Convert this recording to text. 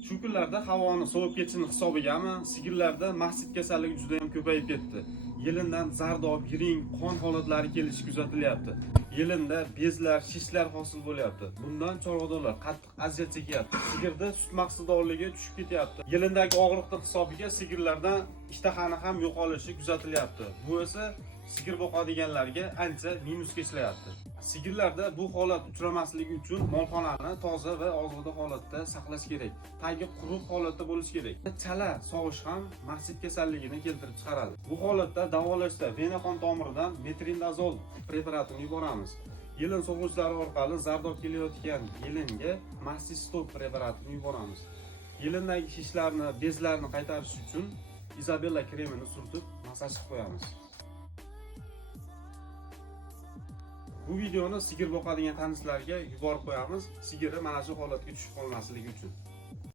Shu kunlarda havoni sovib ketishini hisobigami, sigirlarda mastit kasalligi juda ham ko'payib ketdi. Yelindan zardob, yiring, qon holatlari kelishi kuzatilyapti. Yelinda bezlar, shishlar hosil bo'lyapti. Bundan chorvadorlar qattiq aziyat chekyapti. Sigirda sut mahsuldorligi tushib ketyapti. Yelindagi og'riqning hisobiga sigirlardan ishtahani ham yo'qolishi kuzatilyapti. Bu esa sigir boqadiganlarga ancha minusga ishlayapti. Sigirlarda bu holat uchramasligi uchun molxonani toza va ozg'ida holatda saqlash kerak. Tagi quruq holatda bo'lishi kerak. Chala sog'ish ham mastit kasalligini keltirib chiqaradi. Bu holatda davolashda vena qon tomiridan metrindazol preparatini yuboramiz. Yelin so'g'ichlari orqali zardob kelayotgan yelinga mastit stop preparatini yuboramiz. Yelindagi shishlarni, bezlarni qaytarish uchun Izabella kremini surtib masaj qilib qo'yamiz. Bu videoni sigir boqadigan tanishlarga yuborib qo'yamiz. Sigiri mana shu holatga tushib qolmasligi uchun.